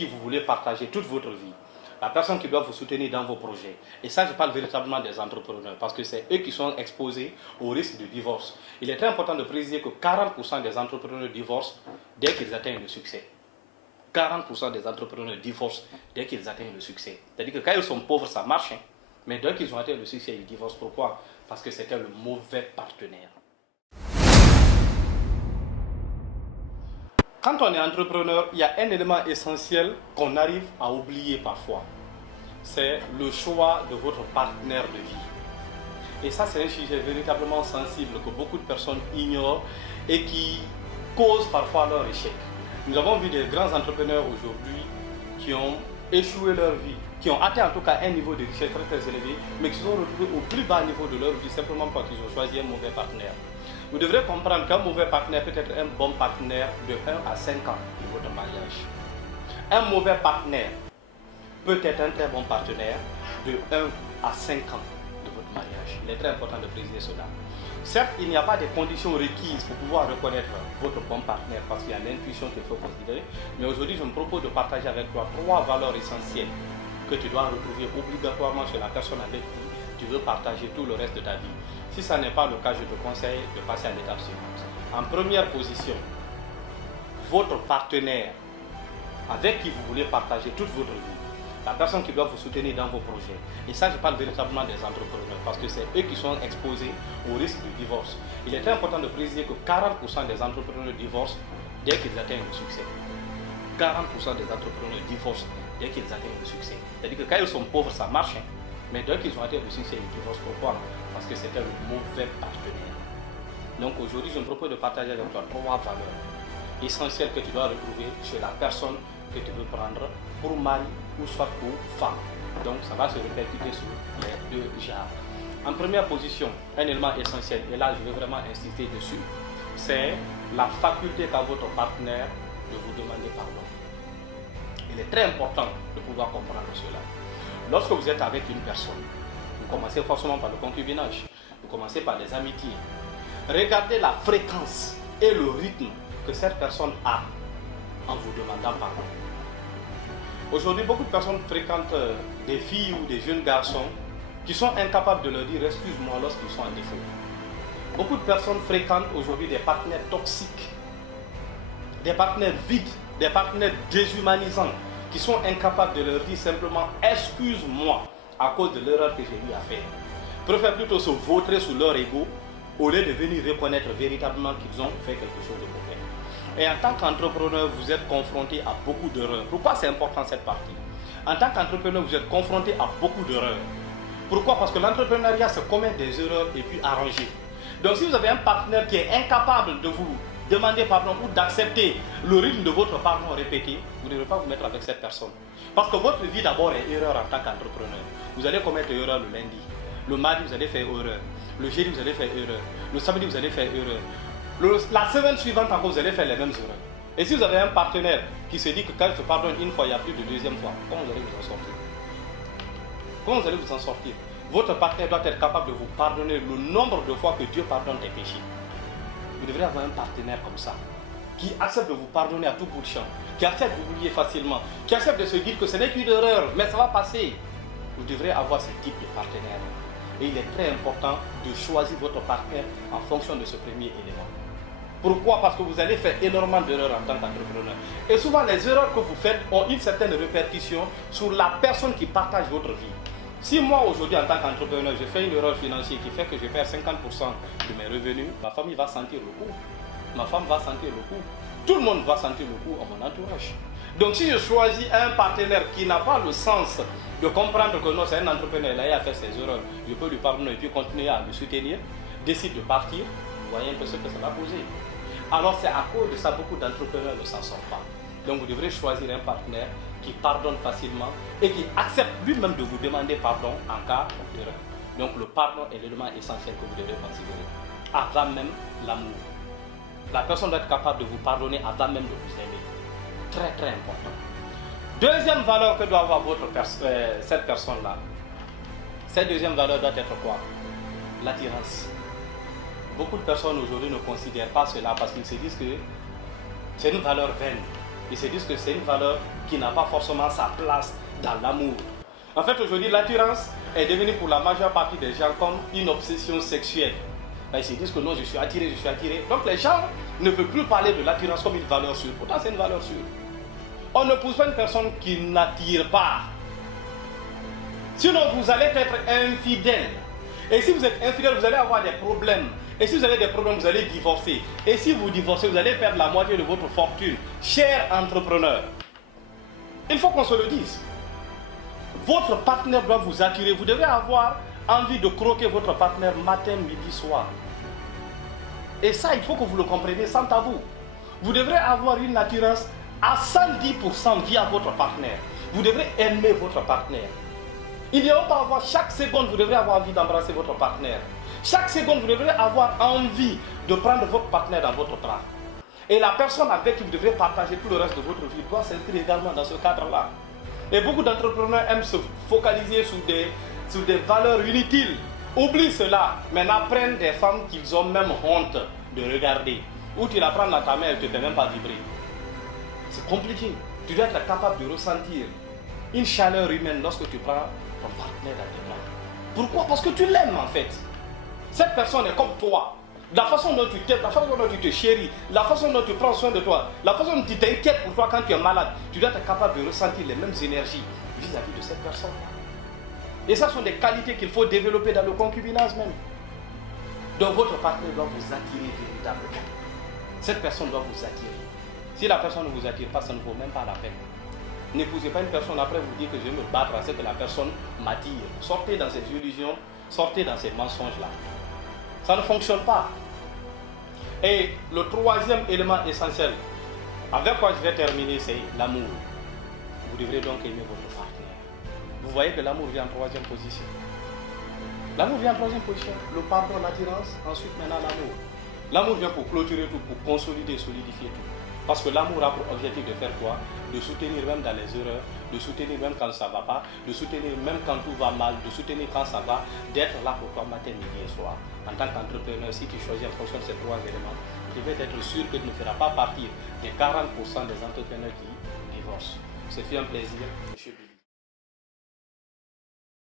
qui vous voulez partager toute votre vie, la personne qui doit vous soutenir dans vos projets. Et ça, je parle véritablement des entrepreneurs, parce que c'est eux qui sont exposés au risque de divorce. Il est très important de préciser que 40% des entrepreneurs divorcent dès qu'ils atteignent le succès. 40% des entrepreneurs divorcent dès qu'ils atteignent le succès. C'est-à-dire que quand ils sont pauvres, ça marche, hein. Mais dès qu'ils ont atteint le succès, ils divorcent. Pourquoi? Parce que c'était le mauvais partenaire. Quand on est entrepreneur, il y a un élément essentiel qu'on arrive à oublier parfois. C'est le choix de votre partenaire de vie. Et ça, c'est un sujet véritablement sensible que beaucoup de personnes ignorent et qui cause parfois leur échec. Nous avons vu des grands entrepreneurs aujourd'hui qui ont échoué leur vie, qui ont atteint en tout cas un niveau de richesse très très élevé, mais qui se sont retrouvés au plus bas niveau de leur vie simplement parce qu'ils ont choisi un mauvais partenaire. Vous devrez comprendre qu'un mauvais partenaire peut être un bon partenaire de 1 à 5 ans de votre mariage. Un mauvais partenaire peut être un très bon partenaire de 1 à 5 ans de votre mariage. Il est très important de préciser cela. Certes, il n'y a pas de conditions requises pour pouvoir reconnaître votre bon partenaire parce qu'il y a l'intuition qu'il faut considérer. Mais aujourd'hui, je me propose de partager avec toi 3 valeurs essentielles que tu dois retrouver obligatoirement chez la personne avec qui tu veux partager tout le reste de ta vie. Si ça n'est pas le cas, je te conseille de passer à l'étape suivante. En première position, votre partenaire avec qui vous voulez partager toute votre vie, la personne qui doit vous soutenir dans vos projets. Et ça, je parle véritablement des entrepreneurs parce que c'est eux qui sont exposés au risque du divorce. Il est très important de préciser que 40% des entrepreneurs divorcent dès qu'ils atteignent le succès. 40% des entrepreneurs divorcent dès qu'ils atteignent le succès. C'est-à-dire que quand ils sont pauvres, ça marche, hein. Mais dès qu'ils ont atteint le succès, ils divorcent. Pourquoi? Parce que c'était le mauvais partenaire. Donc aujourd'hui, je me propose de partager avec toi 3 valeurs essentielles que tu dois retrouver chez la personne que tu veux prendre pour mari ou soit pour femme. Donc ça va se répercuter sur les 2 genres. En première position, un élément essentiel, et là je veux vraiment insister dessus, c'est la faculté qu'a votre partenaire de vous demander pardon. Il est très important de pouvoir comprendre cela. Lorsque vous êtes avec une personne, vous commencez forcément par le concubinage, vous commencez par les amitiés. Regardez la fréquence et le rythme que cette personne a en vous demandant pardon. Aujourd'hui, beaucoup de personnes fréquentent des filles ou des jeunes garçons qui sont incapables de leur dire excuse-moi lorsqu'ils sont en défaut. Beaucoup de personnes fréquentent aujourd'hui des partenaires toxiques, des partenaires vides, des partenaires déshumanisants qui sont incapables de leur dire simplement excuse-moi à cause de l'erreur que j'ai eu à faire. Préfèrent plutôt se vautrer sur leur ego au lieu de venir reconnaître véritablement qu'ils ont fait quelque chose de mauvais. Et en tant qu'entrepreneur, vous êtes confronté à beaucoup d'erreurs. Pourquoi c'est important cette partie? En tant qu'entrepreneur, vous êtes confronté à beaucoup d'erreurs. Pourquoi? Parce que l'entrepreneuriat, c'est commettre des erreurs et puis arranger. Donc si vous avez un partenaire qui est incapable de vous demander pardon ou d'accepter le rythme de votre pardon répété, vous ne devez pas vous mettre avec cette personne. Parce que votre vie d'abord est erreur en tant qu'entrepreneur. Vous allez commettre erreur le lundi. Le mardi, vous allez faire erreur. Le jeudi, vous allez faire erreur. Le samedi, vous allez faire erreur. La semaine suivante encore, vous allez faire les mêmes erreurs. Et si vous avez un partenaire qui se dit que quand je te pardonne une fois, il n'y a plus de deuxième fois, comment vous allez vous en sortir? Comment vous allez vous en sortir? Votre partenaire doit être capable de vous pardonner le nombre de fois que Dieu pardonne tes péchés. Vous devrez avoir un partenaire comme ça, qui accepte de vous pardonner à tout bout de champ, qui accepte d'oublier facilement, qui accepte de se dire que ce n'est qu'une erreur, mais ça va passer. Vous devrez avoir ce type de partenaire. Et il est très important de choisir votre partenaire en fonction de ce premier élément. Pourquoi? Parce que vous allez faire énormément d'erreurs en tant qu'entrepreneur. Et souvent, les erreurs que vous faites ont une certaine répercussion sur la personne qui partage votre vie. Si moi, aujourd'hui, en tant qu'entrepreneur, je fais une erreur financière qui fait que je perds 50% de mes revenus, ma famille va sentir le coup. Ma femme va sentir le coup. Tout le monde va sentir le coup à mon entourage. Donc, si je choisis un partenaire qui n'a pas le sens de comprendre que non, c'est un entrepreneur, il a fait ses erreurs, je peux lui pardonner et puis continuer à le soutenir, décide de partir, vous voyez un peu ce que ça va poser. Alors, c'est à cause de ça, beaucoup d'entrepreneurs ne s'en sortent pas. Donc, vous devrez choisir un partenaire qui pardonne facilement et qui accepte lui-même de vous demander pardon en cas d'erreur. Donc le pardon est l'élément essentiel que vous devez considérer. Avant même l'amour. La personne doit être capable de vous pardonner avant même de vous aimer. Très très important. Deuxième valeur que doit avoir cette personne-là. Cette deuxième valeur doit être quoi? L'attirance. Beaucoup de personnes aujourd'hui ne considèrent pas cela parce qu'ils se disent que c'est une valeur vaine. Ils se disent que c'est une valeur qui n'a pas forcément sa place dans l'amour. En fait, aujourd'hui, l'attirance est devenue pour la majeure partie des gens comme une obsession sexuelle. Là, ils se disent que non, je suis attiré, je suis attiré. Donc les gens ne veulent plus parler de l'attirance comme une valeur sûre. Pourtant, c'est une valeur sûre. On ne pousse pas une personne qui n'attire pas. Sinon, vous allez être infidèle. Et si vous êtes infidèle, vous allez avoir des problèmes. Et si vous avez des problèmes, vous allez divorcer. Et si vous divorcez, vous allez perdre la moitié de votre fortune. Cher entrepreneur, il faut qu'on se le dise. Votre partenaire doit vous attirer. Vous devez avoir envie de croquer votre partenaire matin, midi, soir. Et ça, il faut que vous le compreniez sans tabou. Vous devrez avoir une attirance à 110% via votre partenaire. Vous devrez aimer votre partenaire. Il n'y a pas avoir chaque seconde, vous devrez avoir envie d'embrasser votre partenaire. Chaque seconde, vous devrez avoir envie de prendre votre partenaire dans votre bras. Et la personne avec qui vous devrez partager tout le reste de votre vie doit s'inscrire également dans ce cadre-là. Et beaucoup d'entrepreneurs aiment se focaliser sur des valeurs inutiles. Oublie cela. Maintenant, prennent des femmes qu'ils ont même honte de regarder. Ou tu la prends dans ta main, elle ne te fait même pas vibrer. C'est compliqué. Tu dois être capable de ressentir une chaleur humaine lorsque tu prends ton partenaire dans tes mains. Pourquoi? Parce que tu l'aimes en fait. Cette personne est comme toi. La façon dont tu t'aimes, la façon dont tu te chéris, la façon dont tu prends soin de toi, la façon dont tu t'inquiètes pour toi quand tu es malade, tu dois être capable de ressentir les mêmes énergies vis-à-vis de cette personne. Et ça sont des qualités qu'il faut développer dans le concubinage même. Donc votre partenaire doit vous attirer véritablement. Cette personne doit vous attirer. Si la personne ne vous attire pas, ça ne vaut même pas la peine. N'épousez pas une personne après vous dire que je vais me battre à ce que la personne m'attire. Sortez dans ces illusions, sortez dans ces mensonges-là. Ça ne fonctionne pas. Et le troisième élément essentiel, avec quoi je vais terminer, c'est l'amour. Vous devrez donc aimer votre partenaire. Vous voyez que l'amour vient en troisième position. L'amour vient en troisième position. Le pardon, l'attirance, ensuite maintenant l'amour. L'amour vient pour clôturer tout, pour consolider, solidifier tout. Parce que l'amour a pour objectif de faire quoi? De soutenir même dans les erreurs, de soutenir même quand ça ne va pas, de soutenir même quand tout va mal, de soutenir quand ça va, d'être là pour toi matin, midi et soir. En tant qu'entrepreneur, si tu choisis en fonction de ces trois éléments, tu peux être sûr que tu ne feras pas partie des 40% des entrepreneurs qui divorcent. Ce fut un plaisir, M. Bibi.